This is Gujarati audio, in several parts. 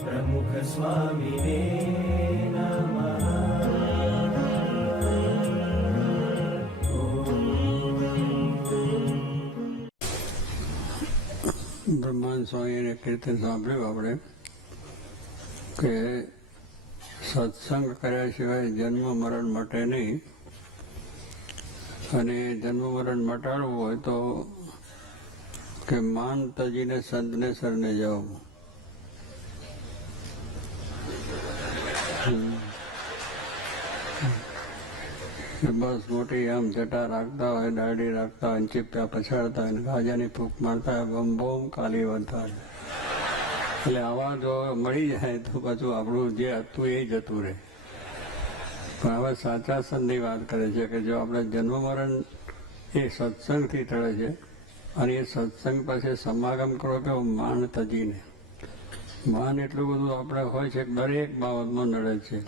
प्रमुख स्वामिने नमः। બ્રહ્માંડ સ્વામીને કીર્તન સાંભળ્યું આપણે કે સત્સંગ કર્યા સિવાય જન્મ મરણ મટે નહીં, અને જન્મ મરણ મટાડવું હોય તો કે માન તજીને સંતને શરણે જાઓ. બસ મોટી આમ જટા રાખતા હોય, દાઢી રાખતા હોય, ચીપ્યા પછાડતા હોય, ગાજાની ફૂંક મારતા હોય, બમ બમ કાલી વધતા હોય. એટલે આવા જો મળી જાય તો પાછું આપણું જે હતું એ જતું રહે. પણ હવે સાચા સંતની વાત કરે છે કે જો આપણે જન્મ મરણ એ સત્સંગથી ટળે છે, અને એ સત્સંગ પાસે સમાગમ કરો કે માન તજીને. માન એટલું બધું આપણે હોય છે દરેક બાબતમાં નડે છે.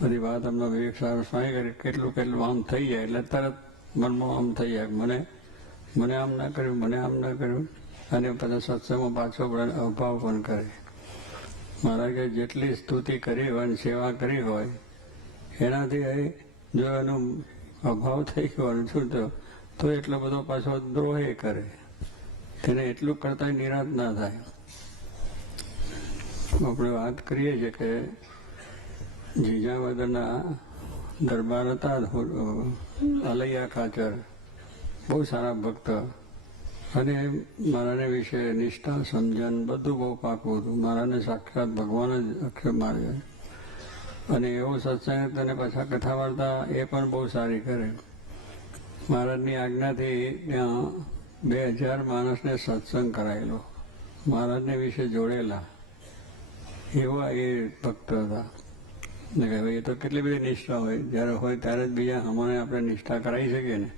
બધી વાત અમને વિવેક સ્વામી કરી કેટલું કેટલું આમ થઈ જાય એટલે તરત મનમાં આમ થઈ જાય મને આમ ના કર્યું, મને આમ ના કર્યું, અને પછી સત્સંગમાં પાછો અભાવ પણ કરે. મહારાજે જેટલી સ્તુતિ કરી હોય અને સેવા કરી હોય એનાથી જો એનો અભાવ થઈ ગયો અને શું થયો તો એટલો બધો પાછો દ્રોહે કરે. તેને એટલું કરતા નિરાશ ના થાય. આપણે વાત કરીએ છીએ કે જીજાવદરના દરબાર હતા અલૈયા ખાચર, બહુ સારા ભક્ત, અને મારાને વિશે નિષ્ઠા સમજણ બધું બહુ પાકું હતું. મારાને સાક્ષાત ભગવાન જ અક્ષર માર્યા, અને એવો સત્સંગ તને પાછા કથા વાર્તા એ પણ બહુ સારી કરે. મહારાજની આજ્ઞાથી ત્યાં 2000 માણસને સત્સંગ કરાયેલો, મહારાજને વિશે જોડેલા એવા એ ભક્ત હતા. એ તો કેટલી બધી નિષ્ઠા હોય, જ્યારે હોય ત્યારે જ બીજા અમને આપણે નિષ્ઠા કરાવી શકીએ ને.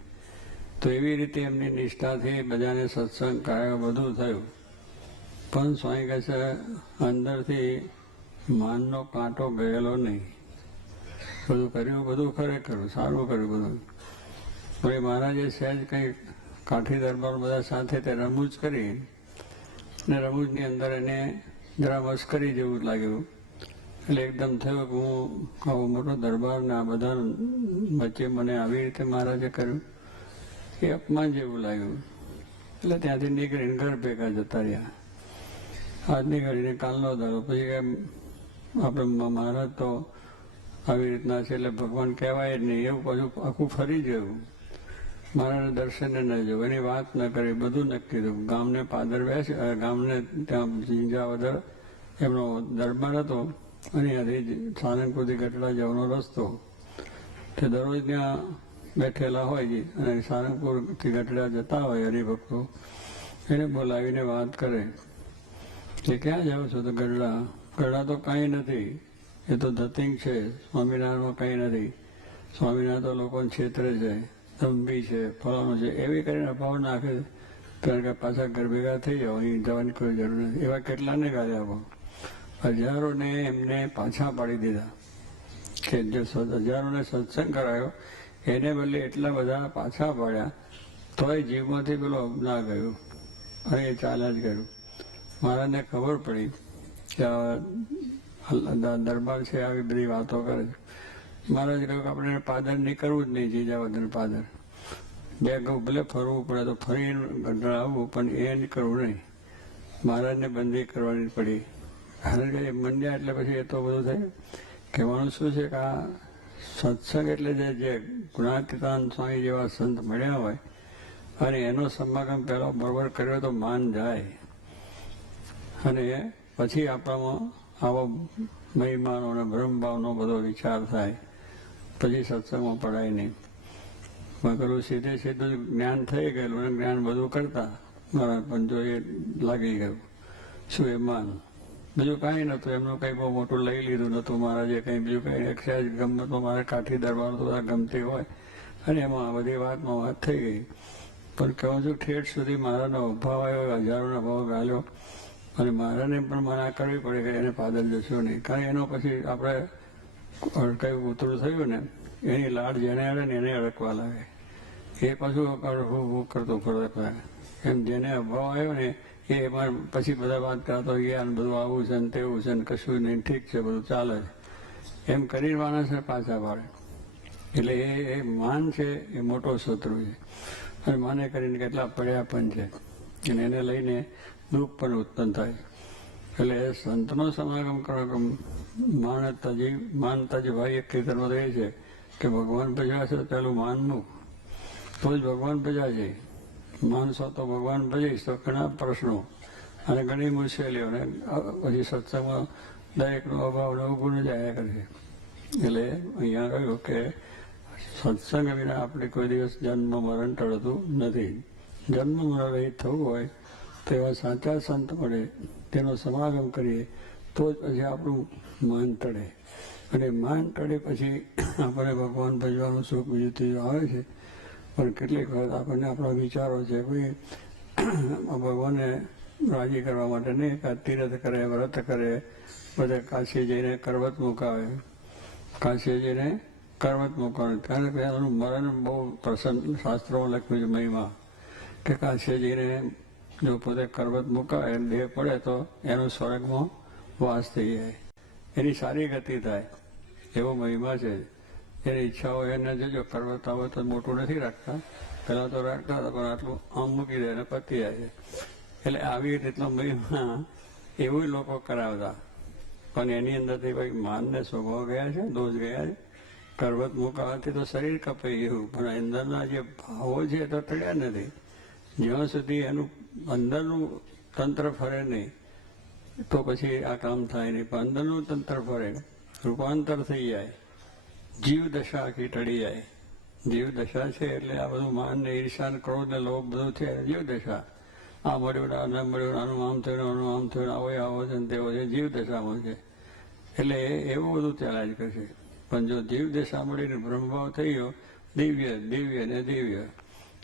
તો એવી રીતે એમની નિષ્ઠાથી બધાને સત્સંગ કરાયો, બધું થયું. પણ સ્વામી કહે છે અંદરથી માનનો કાંટો ગયેલો નહીં. બધું કર્યું, બધું ખરેખર સારું કર્યું બધું. પછી મહારાજે સહેજ કંઈ કાઠી દરબાર બધા સાથે તે રમૂજ કરી, ને રમૂજની અંદર એને જરા મસ્કરી જેવું લાગ્યું. એટલે એકદમ થયું કે હું આવો મોટો દરબાર ને આ બધા વચ્ચે મને આવી રીતે મહારાજે કર્યું, એ અપમાન જેવું લાગ્યું. એટલે ત્યાંથી નીકળીને ઘર ભેગા જતા રહ્યા. આજ નીકળીને કાલનો દાડો પછી કે આપણે મહારાજ તો આવી રીતના છે એટલે ભગવાન કહેવાય જ નહીં, એવું પાછું આખું ફરી ગયું. મહારાજને દર્શને ન જવું, એની વાત ન કરી, બધું નક્કી કીધું. ગામને પાદર બેસે, ગામને ત્યાં જીંજાવદર એમનો દરબાર હતો, અને ત્યાંથી સારંગપુરથી ગઢડા જવાનો રસ્તો. તે દરરોજ ત્યાં બેઠેલા હોય અને સારંગપુરથી ગઢડા જતા હોય હરિભક્તો, એને બોલાવીને વાત કરે કે ક્યાં જાઓ છો? તો ગઢડા તો કાંઈ નથી, એ તો ધતિંગ છે, સ્વામિનારાયણમાં કંઈ નથી, સ્વામિનારાયણ તો લોકોને છેતરે છે, ધંભી છે, ફળાનું છે, એવી કરીને અભાવ નાખે. કારણ કે પાછા ઘર ભેગા થઈ જાઓ, અહીં જવાની કોઈ જરૂર નથી. એવા કેટલાને ગાળ્યા આપો. હજારોને એમને પાછા પાડી દીધા કે જે હજારોને સત્સંગ કરાયો એને બદલે એટલા બધા પાછા પાડ્યા, તોય જીવમાંથી પેલો ના ગયું, અને એ ચાલ્યા જ ગયું. મહારાજને ખબર પડી કે દરબાર છે આવી બધી વાતો કરે છે. મહારાજ કહ્યું કે આપણે પાદર નીકળવું જ નહીં, જીજાવદર પાદર 2 ગૌ ભલે ફરવું પડે તો ફરી ગઢડા આવવું, પણ એ નીકળવું નહીં. મહારાજને બંધી કરવાની પડી. કારણ કે મંડ્યા એટલે પછી એ તો બધું થાય. કહેવાનું શું છે કે આ સત્સંગ એટલે જે ગુણાતીતાન સ્વામી જેવા સંત મળ્યા હોય અને એનો સમાગમ પહેલો બરોબર કર્યો તો માન જાય, અને પછી આપણામાં આવો મહિમાનો અને બ્રહ્મભાવનો બધો વિચાર થાય, પછી સત્સંગમાં પડાય નહીં. પેલું સીધે સીધું જ્ઞાન થઈ ગયેલું અને જ્ઞાન બધું કરતા મારા પણ જો એ લાગી ગયું. શું એ માન? બીજું કાંઈ નહોતું, એમનું કંઈ બહુ મોટું લઈ લીધું નહોતું મહારાજે, કંઈ બીજું કંઈ એક્સરસાઇઝ ગમતમાં મારે કાઠી દરબાર બધા ગમતી હોય, અને એમાં આ બધી વાતમાં વાત થઈ ગઈ. પણ કહું છું ઠેઠ સુધી મારાનો અભાવ આવ્યો, હજારોનો ભાવ ગાલ્યો, અને મારાને પણ મના કરવી પડે કે એને પાદર જશો નહીં. કારણ એનો પછી આપણે કંઈ ઉતરું થયું ને એની લાડ જેને આવે ને એને અડકવા લાગે, એ પાછું હું કરતો ફરતો એમ જેને અભાવ આવ્યો ને એમાં પછી બધા વાત કરતો ગયા ને બધું આવું છે ને તેવું છે ને કશું નહીં, ઠીક છે, બધું ચાલે છે એમ કરીને માણસને પાછા પાડે. એટલે એ માન છે એ મોટો શત્રુ છે. અને માને કરીને કેટલા પડ્યા પણ છે અને એને લઈને દુઃખ પણ ઉત્પન્ન થાય. એટલે સંતનો સમાગમ કરો માન તજભાઈ એક કીર્તનમાં એ છે કે ભગવાન ભજવાશે તો પેલું માન મૂક તો જ ભગવાન ભજાશે. માનશો તો ભગવાન ભજીશ તો ઘણા પ્રશ્નો અને ઘણી મુશ્કેલીઓ અને પછી સત્સંગમાં દરેકનો અભાવ ઉભું જ આવ્યા કરે છે. એટલે અહીંયા કહ્યું કે સત્સંગ વિના આપણે કોઈ દિવસ જન્મ મરણ ટળતું નથી. જન્મ મરણ રહિત થવું હોય તો એવા સાચા સંત મળે તેનો સમાગમ કરીએ તો જ પછી આપણું માન ટળે. અને માન ટળે પછી આપણને ભગવાન ભજવાનું સુખ બીજું ત્રીજું આવે છે. પણ કેટલીક વખત આપણને આપણા વિચારો છે કોઈ ભગવાનને રાજી કરવા માટે નહીં, તીરથ કરે, વ્રત કરે, બધા કાશી જઈને કરવત મુકાવે, કાશી જઈને કરવત મુકાવે. કારણ કે એનું મરણ બહુ પ્રસન્ન શાસ્ત્રોમાં લખ્યું છે મહિમા કે કાશી જઈને જો પોતે કરવત મુકાવે દેહ પડે તો એનું સ્વર્ગમાં વાસ થઈ જાય, એની સારી ગતિ થાય એવો મહિમા છે. એની ઈચ્છા હોય એને જજો. કરવત આવે તો મોટું નથી રાખતા, પહેલાં તો રાખતા હતા પણ આટલું આમ મૂકી દે અને પતી જાય. એટલે આવી રીતનો મહિમા એવું લોકો કરાવતા. પણ એની અંદરથી ભાઈ માનને સ્વભાવ ગયા છે, દોષ ગયા છે. કરવત મુકાવાથી તો શરીર કપાઈ ગયું પણ અંદરના જે ભાવો છે તો ટળ્યા નથી. જ્યાં સુધી એનું અંદરનું તંત્ર ફરે નહીં તો પછી આ કામ થાય નહીં. પણ અંદરનું તંત્ર ફરે, રૂપાંતર થઈ જાય, જીવ દશા આખી ટળી જાય. જીવ દશા છે એટલે આ બધું માન ને ઈર્ષા ને ક્રોધ ને લોભ બધું છે જીવ દશા. આ મળ્યું આ ન મળ્યું, આનું આમ થયું આનું આમ થયું, આવો આવો છે ને તેવો છે, જીવ દશામાં છે. એટલે એવું બધું ચાલ્યા જ કરશે. પણ જો જીવ દશા મળીને બ્રહ્મભાવ થઈ ગયો, દિવ્ય દિવ્ય ને દિવ્ય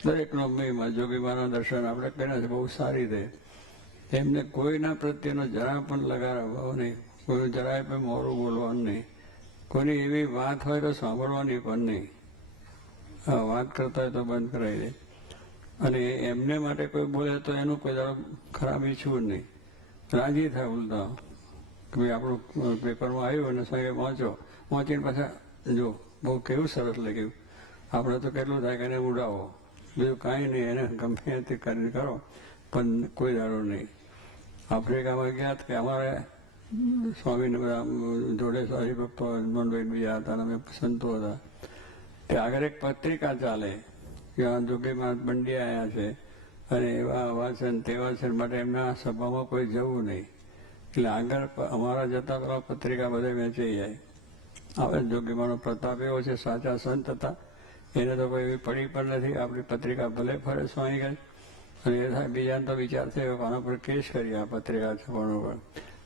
દરેકનો મહિમા જોગીમાના દર્શન આપણે કર્યા છે બહુ સારી રીતે. એમને કોઈના પ્રત્યેનો જરા પણ લગારા ભાવ નહીં, કોઈ જરાય પણ મોડું બોલવાનું નહીં, કોઈની એવી વાત હોય તો સાંભળવાની પણ નહીં. હા, વાત કરતા હોય તો બંધ કરાવી દે. અને એમને માટે કોઈ બોલે તો એનું કોઈ દાડો ખરાબ ઈચ્છવું જ નહીં, રાજી થાય બોલતા કે ભાઈ આપણું પેપરમાં આવ્યું અને સાહેબ વાંચીને પાછા જો બહુ કેવું સરસ લાગ્યું. આપણે તો કેટલું થાય કે એને ઉડાવો, બીજું કાંઈ નહીં, એને ગમે તે કરીને કરો પણ કોઈ દાડો નહીં. આફ્રિકામાં ગયા કે અમારે સ્વામીને બધા જોડે હરિભક્તો હનુમાનભાઈ બીજા હતા, અમે સંતો હતા. તે આગળ એક પત્રિકા ચાલે કે આ જોગીમાં બંડી આવ્યા છે અને એવા આવા છે ને તેવા છે માટે એમના સભામાં કોઈ જવું નહીં. એટલે આગળ અમારા જતા પેલા પત્રિકા બધા વેચાઈ જાય. હવે જોગીમાનો પ્રતાપ એવો છે, સાચા સંત હતા, એને તો કોઈ એવી પડી પણ નથી. આપણી પત્રિકા ભલે ફરે સ્વામી ગઈ અને એ થાય બીજાને તો વિચાર થયો આના પર કેસ કરીએ, આ પત્રિકા છપાનો પર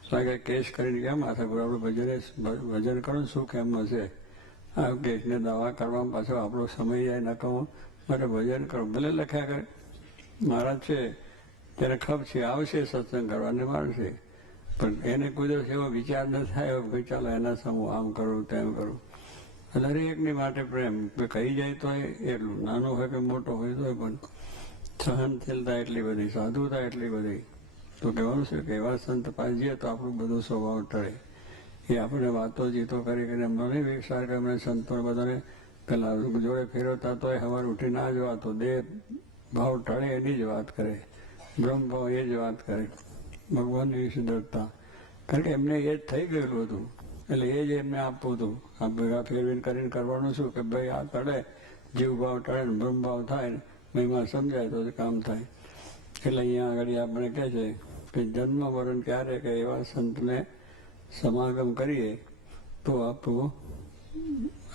સ્વામી કેસ કરીને કેમ માથે આપણે ભજન કરો શું કેમ હશે, આ કેસને દાવા કરવામાં પાછો આપણો સમય જાય નકામો, માટે ભજન કરો. ભલે લખ્યા કરે મહારાજ છે તેને ખપ છે, આવશે સત્સંગ કરવાને મારશે, પણ એને કોઈ દિવસ એવો વિચાર ન થાય ભાઈ ચાલો એના સમૂહ આમ કરું તેમ કરું. દરેકની માટે પ્રેમ કહી જાય તો એટલું નાનો હોય કે મોટો હોય તો પણ સહનશીલતા એટલી બધી, સાધુતા એટલી બધી. તો કહેવાનું છે કે એવા સંત પાસે જઈએ તો આપણું બધું સ્વભાવ ટળે. એ આપણે વાતો જીતો કરી કરીને એમનો નહીં વિચાર કે અમને સંતો બધાને પેલા જોડે ફેરવતા તો સવાર ઉઠી ના જ વાતો, દેહ ભાવ ટળે એની જ વાત કરે, બ્રહ્મ ભાવ એ જ વાત કરે, ભગવાનની સુંદરતા. કારણ કે એમને એ જ થઈ ગયેલું હતું એટલે એ જ એમને આપવું હતું. આ ભેગા ફેરવીને કરીને કરવાનું શું કે ભાઈ આ ટળે, જીવ ભાવ ટળે ને બ્રહ્મ ભાવ થાય ને મહિમા સમજાય તો કામ થાય. એટલે અહીંયા આગળ આપણે કહે છે કે જન્મ મરણ ક્યારે કે એવા સંતને સમાગમ કરીએ તો આપણું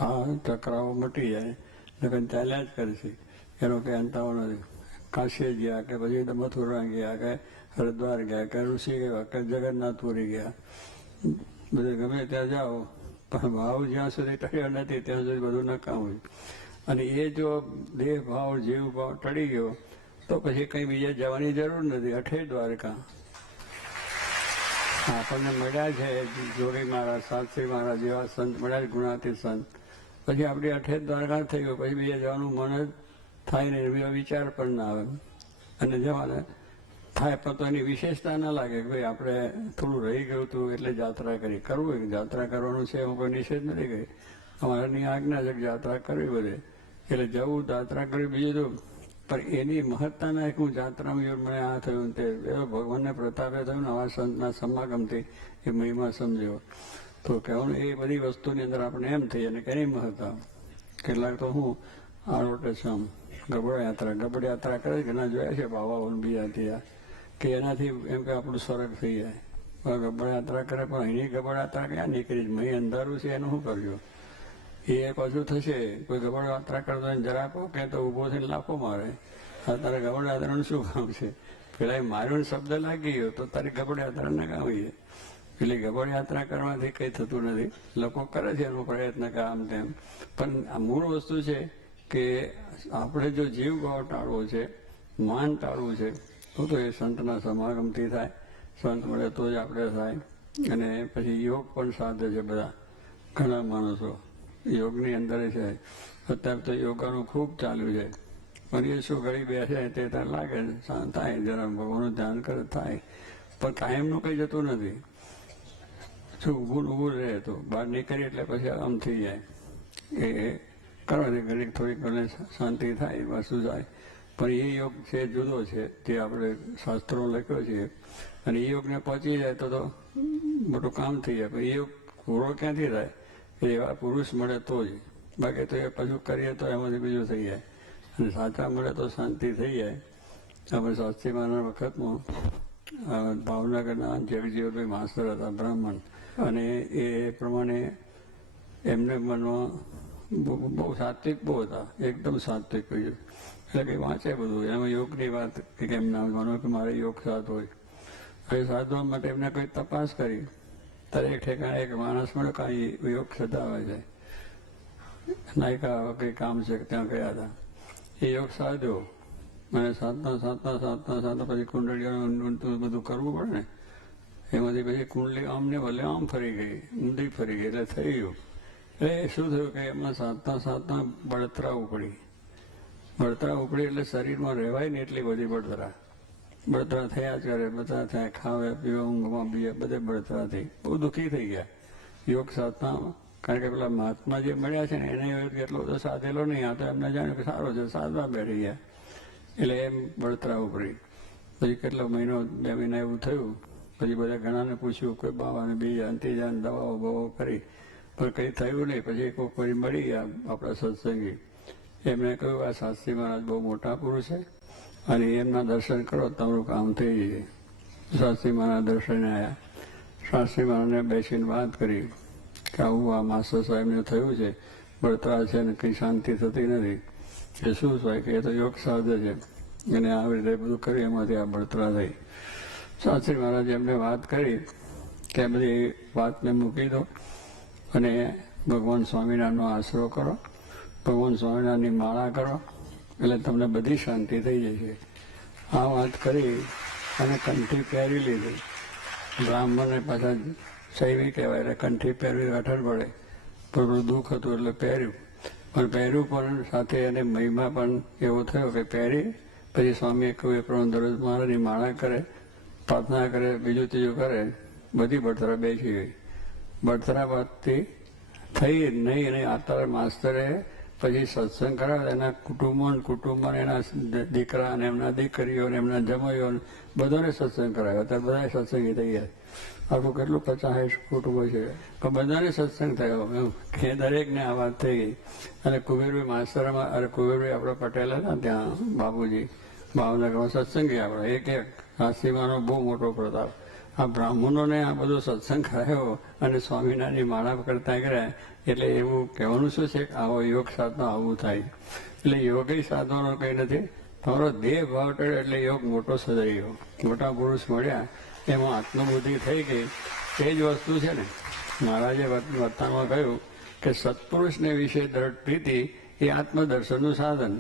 આ ટકરાવો મટી જાય, નકર ચાલ્યા જ કરશે. એનો કંઈ અંતાવો નથી. કાશી ગયા કે પછી મથુરા ગયા કે હરિદ્વાર ગયા કે ઋષિ ગયા કે જગન્નાથપુરી ગયા, બધે ગમે ત્યાં જાઓ પણ ભાવ જ્યાં સુધી ટળ્યો નથી ત્યાં સુધી બધું નકામ હોય. અને એ જો દેહ ભાવ જીવ ભાવ ટળી ગયો તો પછી કંઈ બીજે જવાની જરૂર નથી. અઠે દ્વારકા આપણને મળ્યા છે જોગી મહારાજ, શાસ્ત્રી મહારાજ જેવા સંત મળ્યા છે, ગુણાતીત સંત. પછી આપણી અઠે દ્વારકા થઈ ગયું, પછી બીજે જવાનું મન જ થાય નહીં, બીજો વિચાર પણ ના આવે. અને જવાને થાય પણ તો એની વિશેષતા ના લાગે કે ભાઈ આપણે થોડું રહી ગયું હતું એટલે યાત્રા કરી. કરવું હોય યાત્રા કરવાનું છે, એમાં કોઈ નિષેધ નથી ગઈ. અમારાની આજ્ઞા છે કે યાત્રા કરવી બધે, એટલે જવું યાત્રા કરવી. બીજું તો પણ એની મહત્તા ના હું યાત્રામાં મને આ થયું તે ભગવાનને પ્રતાપે થયું ને આવા સંતના સમાગમથી એ મહિમા સમજ્યો. તો કહેવાનું એ બધી વસ્તુની અંદર આપણે એમ થઈ અને કેની મહત્તા. કેટલાક તો હું આરોટે છું ગબડ યાત્રા કરે છે, એના જોયા છે બાવાઓ બીજા ત્યાં કે એનાથી એમ કે આપણું સ્વર્ગ થઈ જાય. ગબડ યાત્રા કરે પણ એની ગબડ યાત્રા ક્યાં નીકળી? મહી અંધારું છે એનું શું કરજો? એ પાછું થશે. કોઈ ગબડ યાત્રા કરતો જરા કહો કે તો ઊભો થઈને લાફો મારે. તારે ગબડ યાત્રાનું શું કામ છે? પેલા માર્યો શબ્દ લાગી ગયો તો તારી ગબડ યાત્રાના કામ છે. એટલે ગબડ યાત્રા કરવાથી કંઈ થતું નથી. લોકો કરે છે એનો પ્રયત્ન કે આમ તેમ, પણ આ મૂળ વસ્તુ છે કે આપણે જો જીવ ભાવ ટાળવો છે, માન ટાળવું છે, તો એ સંતના સમાગમથી થાય. સંત મળે તો જ આપણે થાય. અને પછી યોગ પણ સાધે છે બધા ઘણા માણસો યોગની અંદર છે. અત્યારે તો યોગાનું ખૂબ ચાલ્યું છે. પણ એ શું ઘડી બેસે તે ત્યાં લાગે શાંત થાય, જરા ભગવાનનું ધ્યાન કરે થાય, પણ કાયમનું કંઈ જતું નથી. શું ઊભું રહે તો બહાર નીકળી એટલે પછી આમ થઈ જાય. એ કરવાથી ઘડીક થોડીક ઘણે શાંતિ થાય, વસ્તુ થાય. પણ એ યોગ છે જુદો છે, જે આપણે શાસ્ત્રો લખ્યો છે. અને એ યોગને પહોંચી જાય તો મોટું કામ થઈ જાય. પણ એ યોગ પૂરો ક્યાંથી થાય? એવા પુરુષ મળે તો જ. બાકી તો એ પાછું કરીએ તો એમાંથી બીજું થઈ જાય. અને સાચા મળે તો શાંતિ થઈ જાય. આપણે શાસ્ત્રીમાના વખતમાં ભાવનગરના જગજીવનભાઈ માસ્તર હતા, બ્રાહ્મણ, અને એ પ્રમાણે એમને મનમાં બહુ સાત્વિક બહુ હતા, એકદમ સાત્વિક કહ્યું. એટલે કંઈ વાંચે બધું એમાં યોગની વાત કે કેમ ના માનો કે મારે યોગ સાધ હોય. એ સાધવા માટે એમને કોઈ તપાસ કરી. ત્યારે એક ઠેકાણે એક માણસ મળે કાંઈ યોગ સદાવે છે, નાયકા કંઈ કામ છે ત્યાં ગયા હતા. એ યોગ સાધ્યો અને સાધતા પછી કુંડળીઓનું બધું કરવું પડે ને, એમાંથી પછી કુંડલી આમને ભલે આમ ફરી ગઈ, ઊંધી ફરી ગઈ, એટલે થઈ ગયું. એટલે શું થયું કે એમાં સાધતા બળતરા ઉપડી. બળતરા ઉપડી એટલે શરીરમાં રહેવાય ને એટલી બધી બળતરા થયા જ કરે. બધા થયા, ખાવે પીવે, ઊંઘમાં બીએ, બધે બળતરા થઈ, બહુ દુઃખી થઈ ગયા યોગ સાધનામાં. કારણ કે પેલા મહાત્મા જે મળ્યા છે ને એને એટલો બધો સાધેલો નહીં. આ તો એમને જાણ્યું કે સારો છે, સાધવા બેઠી ગયા. એટલે એમ બળતરા ઉપડી. પછી કેટલો મહિનો 2 મહિના એવું થયું. પછી બધા ઘણાને પૂછ્યું, કોઈ બાવાને બીજા અંતિજાન દવાઓ બવાઓ કરી, પણ કંઈ થયું નહીં. પછી કોઈ કોઈ મળી ગયા આપણા સત્સંગી, એમણે કહ્યું આ શાસ્ત્રી મહારાજ બહુ મોટા પુરુષ છે અને એમના દર્શન કરો તમારું કામ થઈ જાય. શાસ્ત્રી મહારાજ દર્શને આવ્યા. શાસ્ત્રી મહારાજને બેસીને વાત કરી કે આવું આ માસ્ટર સાહેબને થયું છે, બળતરા છે ને કંઈ શાંતિ થતી નથી. એ શું થાય કે એ તો યોગ સાધે છે અને આવી રીતે બધું કર્યું, એમાંથી આ બળતરા થઈ. શાસ્ત્રી મહારાજે એમને વાત કરી કે બધી વાતને મૂકી દો અને ભગવાન સ્વામિનારાયણનો આશરો કરો, ભગવાન સ્વામિનારાયણની માળા કરો, એટલે તમને બધી શાંતિ થઈ જશે. આ વાત કરી અને કંઠી પહેરી લીધી. બ્રાહ્મણને પાછા શૈવી કહેવાય એટલે કંઠી પહેરવી અઠર પડે. થોડું દુઃખ હતું એટલે પહેર્યું. પણ પહેર્યું પણ સાથે એને મહિમા પણ એવો થયો કે પહેરી પછી સ્વામીએ કહ્યું એ પ્રમાણે દરરોજ મહારાજની માળા કરે, પ્રાર્થના કરે, બીજું ત્રીજું કરે, બધી બળતરા બેસી ગઈ. બળતરા બાદથી થઈ નહીં. અને અત્યારે માસ્તરે પછી સત્સંગ કરાવે એના કુટુંબમાં એના દીકરા અને એમના દીકરીઓ અને એમના જમાઈઓ બધાને સત્સંગ કરાવ્યો. અત્યારે બધા સત્સંગી થઈ ગયા. આખું કેટલું 50 કુટુંબો છે, પણ બધાને સત્સંગ થયો. કે દરેકને આ વાત થઈ ગઈ. અને કુબેરભાઈ માસ્તરમાં, અરે કુબેરભાઈ આપણા પટેલ હતા ત્યાં બાપુજી ભાવનગરમાં સત્સંગી આપણા એક શાસ્ત્રીમાનો બહુ મોટો પ્રતાપ. આ બ્રાહ્મણોને આ બધો સત્સંગ કરાયો અને સ્વામિનારાયણની માળા કરતા કર્યા. એટલે એવું કહેવાનું શું છે કે આવો યોગ સાધનો આવું થાય. એટલે યોગ સાધવાનો કંઈ નથી. તમારો દેહ ભાવ ટળ્યો એટલે યોગ મોટો સજાઈ ગયો. મોટા પુરુષ મળ્યા એમાં આત્મબુદ્ધિ થઈ ગઈ. એ જ વસ્તુ છે ને મહારાજે વર્તમાનમાં કહ્યું કે સત્પુરુષને વિશે દ્રઢ પ્રીતિ એ આત્મદર્શનનું સાધન.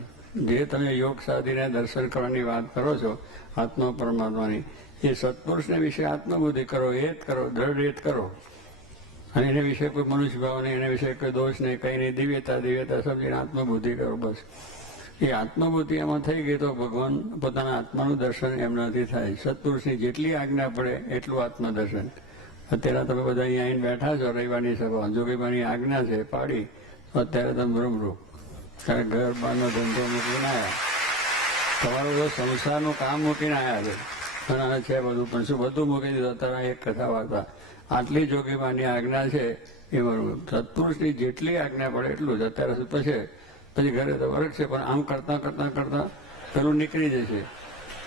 જે તમે યોગ સાધીને દર્શન કરવાની વાત કરો છો આત્મા પરમાત્માની, એ સત્પુરુષને વિશે આત્મબુદ્ધિ કરો, એ જ કરો, દ્રઢ એ જ કરો. અને એને વિશે કોઈ મનુષ્ય ભાવ નહીં, એના વિશે કોઈ દોષ નહીં, કંઈ નહીં, દિવ્યતા સમજીને આત્મબુદ્ધિ કરો બસ. એ આત્મબુદ્ધિ એમાં થઈ ગઈ તો ભગવાન પોતાના આત્માનું દર્શન એમનાથી થાય. સત્પુરુષની જેટલી આજ્ઞા પડે એટલું આત્મદર્શન. અત્યારે તમે બધા અહીંયા આવીને બેઠા છો રવિવારની સભા, જોગીબાની આજ્ઞા છે પાડી તો અત્યારે તમે ભ્રમરો ત્યારે ઘર બહારનો ધંધો મૂકીને આવ્યા, તમારું બધું સંસારનું કામ મૂકીને આવ્યા છે અને છે બધું, પણ શું બધું મૂકી દીધું અત્યારે એક કથા વાર્તા. આટલી જોગીબાની આજ્ઞા છે એ બરોબર. સત્પુરુષની જેટલી આજ્ઞા પડે એટલું જ. અત્યારે પછી ઘરે તો વર્ગ છે પણ આમ કરતા કરતા કરતા પેલું નીકળી જશે.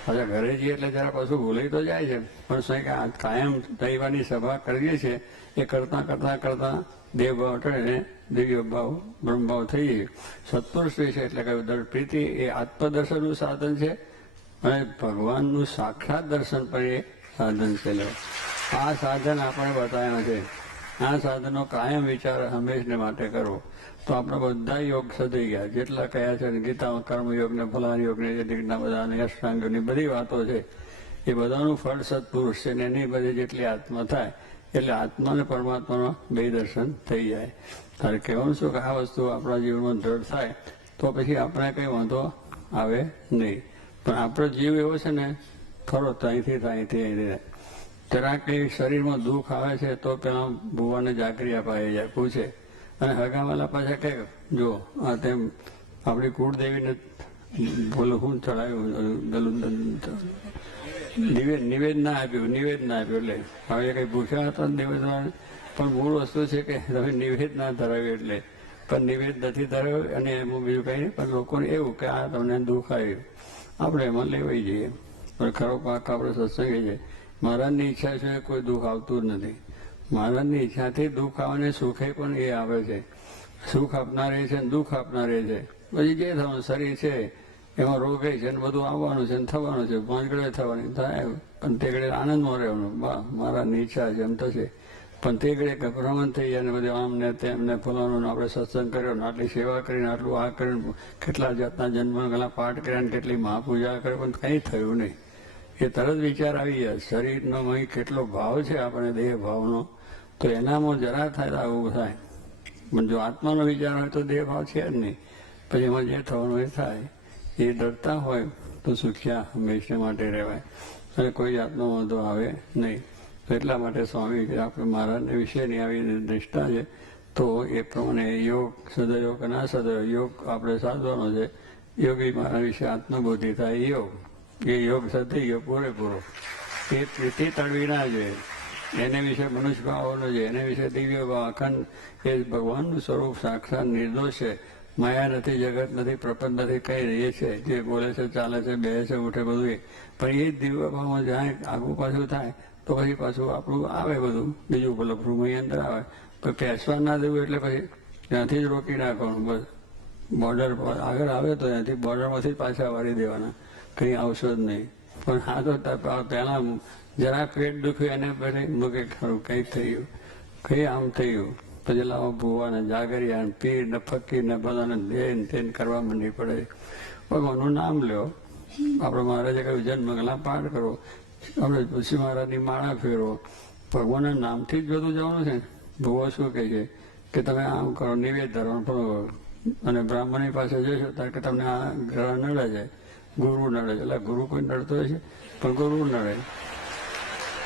પાછા ઘરે જઈએ એટલે જરા પાછું ભૂલાઈ તો જાય છે, પણ શું કે કાયમ દૈવાની સભા કરીએ છીએ એ કરતા કરતા કરતા દેવભાવ ટળે દિવ્ય ભાવ બ્રહ્મભાવ થઈ જાય. સત્પુરુષ છે એટલે કહ્યું પ્રીતિ એ આત્મદર્શનનું સાધન છે અને ભગવાનનું સાક્ષાત દર્શન પણ એ સાધન છે. આ સાધન આપણે બતાવ્યા છે. આ સાધનો કાયમ વિચાર હંમેશને માટે કરો તો આપણે બધા યોગ સધી ગયા. જેટલા કયા છે ગીતામાં કર્મયોગ ને ફલાન યોગ ને રીતના બધા અષ્ટાંગની બધી વાતો છે એ બધાનું ફળ સત્પુરુષ છે ને એની બધી જેટલી આત્મા થાય એટલે આત્મા અને પરમાત્માના બે દર્શન થઈ જાય. તારે કહેવાનું શું કે આ વસ્તુ આપણા જીવનમાં દ્રઢ થાય તો પછી આપણે કંઈ વાંધો આવે નહીં. પણ આપણો જીવ એવો છે ને ખરો ત્યાંથી અહીંથી જરા કંઈ શરીરમાં દુઃખ આવે છે તો પેલા ભુવાને જાગરી અપાઈ જાય પૂછે અને હગાવાલા પાછા કે જો આ તેમ આપણી કુળદેવીને બોલો શું ચડાવ્યું નિવેદ ના આપ્યું એટલે હવે કઈ ભૂખ્યા હતા નિવેદ, પણ મૂળ વસ્તુ છે કે તમે નિવેદ ના ધરાવ્યું એટલે, પણ નિવેદ નથી ધરાવ્યું અને એમાં બીજું કઈ નહીં. પણ લોકોને એવું કે આ તમને દુઃખ આવ્યું આપણે એમાં લેવાઈ જઈએ. પણ ખરો પાક આપણે સત્સંગી છે. મહારાજની ઈચ્છા છે કોઈ દુઃખ આવતું જ નથી. મહારાજની ઈચ્છાથી દુઃખ આવે ને સુખે પણ એ આવે છે. સુખ આપનારે છે ને દુઃખ આપનારે છે. પછી જે થવાનું શરીર છે એમાં રોગ છે ને બધું આવવાનું છે ને થવાનું છે, ભાંગડે થવાની થાય, પણ તે ઘડે આનંદમાં રહેવાનું. મહારાજની ઈચ્છા છે એમ થશે. પણ તે ઘડે ગભરામણ થઈ જાય ને બધું આમ ને તેમને ફલાવાનું આપણે સત્સંગ કર્યો ને આટલી સેવા કરીને આટલું આ કરીને કેટલા જાતના જન્મ ગલા પાઠ કર્યા ને કેટલી મહાપૂજા કરે પણ કંઈ થયું નહીં. એ તરત વિચાર આવી જાય શરીરનો અહીં કેટલો ભાવ છે આપણે દેહ ભાવનો, તો એનામાં જરા થાય તો આવું થાય. પણ જો આત્માનો વિચાર હોય તો દેહ ભાવ છે જ નહીં. પછી એમાં જે થવાનું એ થાય. એ ડરતા હોય તો સુખ્યા હંમેશા માટે રહેવાય અને કોઈ જાતનો વાંધો આવે નહીં. તો એટલા માટે સ્વામી આપણે મહારાજને વિશેની આવી નિષ્ઠા છે તો એ પ્રમાણે યોગ સદયોગ અને અસદયોગ યોગ આપણે સાધવાનો છે. યોગી મારા વિશે આત્મબોધિ થાય યોગ, એ યોગ સધી ગયો પૂરેપૂરો. એ પ્રીતિ તળવી ના જોઈએ, એને વિશે મનુષ્ય ભાવ હોવો જોઈએ, એને વિશે દિવ્ય ભાવ અખંડ એ ભગવાનનું સ્વરૂપ સાક્ષાત નિર્દોષ છે. માયા નથી, જગત નથી, પ્રપંચ નથી, કઈ એ છે જે બોલે છે ચાલે છે બે છે ઉઠે બધું એ. પણ એ જ દિવ્ય ભાવમાં જાય આગું પાછું થાય તો પછી પાછું આપણું આવે બધું બીજું ભલભ્રુમ અહીં અંદર આવે. પણ પેસવા ના દેવું એટલે પછી ત્યાંથી જ રોકી નાખવાનું. બસ બોર્ડર આગળ આવે તો ત્યાંથી બોર્ડરમાંથી જ પાછા વાળી દેવાના, કંઈ આવશો જ નહીં. પણ હા તો પહેલાં જરા પેટ દુખ્યું એને પછી મૂકે ખરું કંઈક થયું, કંઈ આમ થયું પછી લાવો ભૂવાને જાગરિયા ને પીર ને ફકીર ને બધાને દેન તેન કરવા માંડી પડે. ભગવાનનું નામ લ્યો. આપણે મહારાજે કહ્યું જન્મગલા પાઠ કરો, આપણે તુલસી મહારાજની માળા ફેરવો. ભગવાનના નામથી જ બધું જવાનું છે. ભૂવો શું કહે છે કે તમે આમ કરો, નિવેદ ધરવાનું પણ અને બ્રાહ્મણની પાસે જશો ત્યારે કે તમને આ ગ્રહ નડે છે, ગુરુ નડે છે. એટલે ગુરુ કોઈ નડતો હોય છે પણ ગુરુ નડે.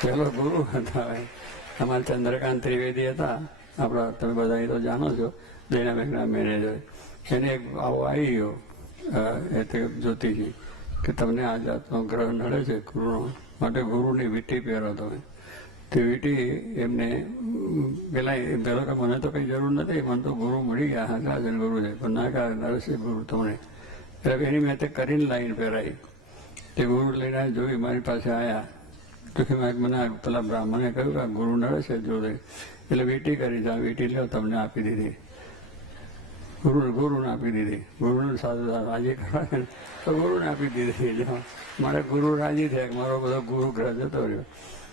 પેલો ગુરુ હતા અમારા ચંદ્રકાંત ત્રિવેદી હતા આપણા, તમે બધા એ તો જાણો છો, દૈના બેંકના મેનેજર. એને એક આવો આવી ગયો જ્યોતિષી કે તમને આ જાતનો ગ્રહ નડે છે ગુરુનો, માટે ગુરુની વીંટી પહેરો તમે. તે વીંટી એમને પેલો કે મને તો કંઈ જરૂર નથી, મને તો ગુરુ મળી ગયા, હાજર ગુરુ છે, પણ ના કાંઈ નડશે ગુરુ તમને. એટલે એની મેં તે કરીને લાઈન પહેરાઈ. તે ગુરુ લઈને જોઈ મારી પાસે આવ્યા તો કે મને પેલા બ્રાહ્મણે કહ્યું કે ગુરુ નડે છે જોડે, એટલે વીંટી કરી જા વીંટી લ્યો તમને આપી દીધી. ગુરુને આપી દીધી. ગુરુને સાધુ રાજી કરવા તો ગુરુને આપી દીધી. મારે ગુરુ રાજી થયા, મારો બધો ગુરુ ગ્રહ જતો રહ્યો.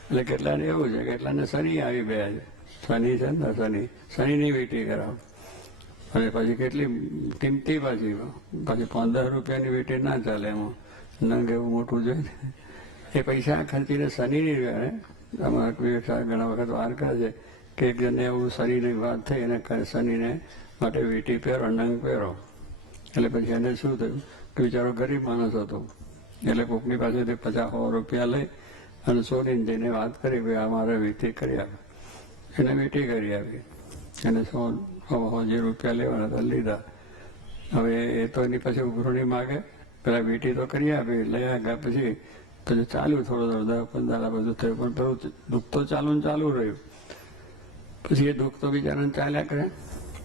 એટલે કેટલાને એવું છે, કેટલાને શનિ આવી ગયા છે. શનિ છે ને શનિની વીંટી કરાવ. અને પછી કેટલી કિંમતી પાછી 15 રૂપિયાની વીંટી ના ચાલે, એમાં નંગ એવું મોટું જોઈએ. એ પૈસા ખર્ચીને શનિની અમારા ઘણા વખત વાર કરે છે કે એક જણને એવું શનિની વાત થઈ અને શનિને માટે વીંટી પહેરો, નંગ પહેરો. એટલે પછી એને શું થયું, બિચારો ગરીબ માણસ હતો, એટલે કોકની પાસેથી 50-100 રૂપિયા લઈ અને સોનીને જઈને વાત કરી કે અમારે વીંટી કરી આપે. એને વીંટી કરી આપી અને 100 રૂપિયા લેવાના હતા, લીધા. હવે એ તો એની પછી ઉઘરણી માગે, પેલા વીંટી તો કરી આપી, લઈ આવ્યા. પછી ચાલ્યું થોડો 10-15 બધું થયું, પણ પેલું દુઃખ તો ચાલુ ને ચાલુ રહ્યું. પછી એ દુઃખ તો બિચારાને ચાલ્યા કરે.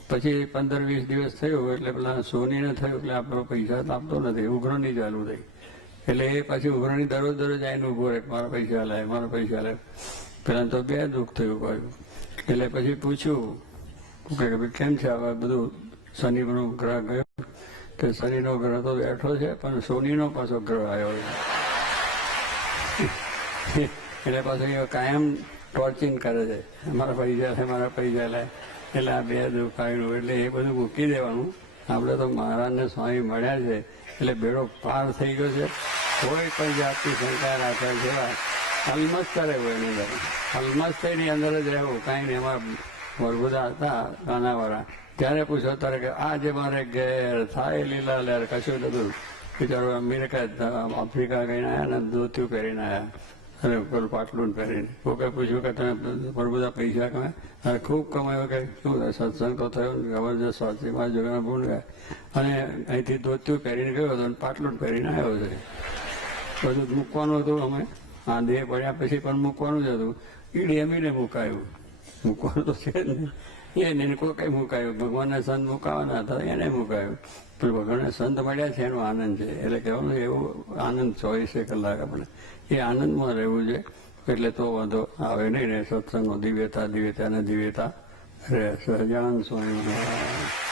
પછી 15-20 દિવસ થયું એટલે પેલા સોનીને થયું એટલે આપણો પૈસા તો આપતો નથી, ઉઘરણી ચાલુ થઈ. એટલે એ પછી ઉઘરણી દરરોજ આવીને ઉભો રહે, મારા પૈસા લાય, મારા પૈસા લાય. પેલા તો 2 દુઃખ થયું પાછું. એટલે પછી પૂછ્યું કે ભાઈ કેમ છે, હવે બધું શનિનો ગ્રહ ગયો? કે શનિનો ગ્રહ તો બેઠો છે, પણ સોનીનો પાછો ગ્રહ આવ્યો. એટલે પાછું એ કાયમ ટોર્ચિંગ કરે છે, મારા પૈસા લે, મારા પૈસા લે. એટલે આ 2 દુઃખ આવ્યું. એટલે એ બધું મૂકી દેવાનું. આપણે તો મહારાજને સ્વામી મળ્યા છે એટલે બેડો પાર થઈ ગયો છે. કોઈ જાતની શંકા રાખે જેવા અલમસ્ત કરે હોય એની અંદર, અલમસ્ત થઈને અંદર જ રહેવું. કાંઈ નહીં. એમાં વરબુદા હતા કાનાવાળા, ત્યારે પૂછો ત્યારે કે આજે મારે ઘેર થાય લીલા લહેર, કશું નતું. બિચારો અમેરિકા આફ્રિકા ગઈને આવ્યા ને ધોતિયું પહેરીને આવ્યા અને પેલું પાટલું પહેરીને. કોકે પૂછ્યું કે તમે વરબુદા પૈસા કમાય? અને ખૂબ કમાયો. કે શું સત્સંગ તો થયો ને, જબરજસ્ત સ્વાસ્થ્યમાં જોગાના ગુણ ગયા. અને અહીંથી ધોતિયું પહેરીને ગયો હતો અને પાટલું પહેરીને આવ્યો છે. બધું મૂકવાનું હતું. અમે આ દેહ પડ્યા પછી પણ મૂકવાનું જ હતું. ઈડી એમીને મુકાયું, મૂકવાનું તો છે જ નહીં. એને કોઈ કઈ મુકાયું. ભગવાનના સંત મુકાવાના હતા એને મુકાયું. પણ ભગવાનના સંત મળ્યા છે એનો આનંદ છે. એટલે કહેવાનું એવું આનંદ 24 કલાક આપણે એ આનંદમાં રહેવું છે. એટલે તો વાંધો આવે નહીં ને. સત્સંગો દિવ્યતા ને દિવ્યતા રહે. સહજાનંદ સ્વામી.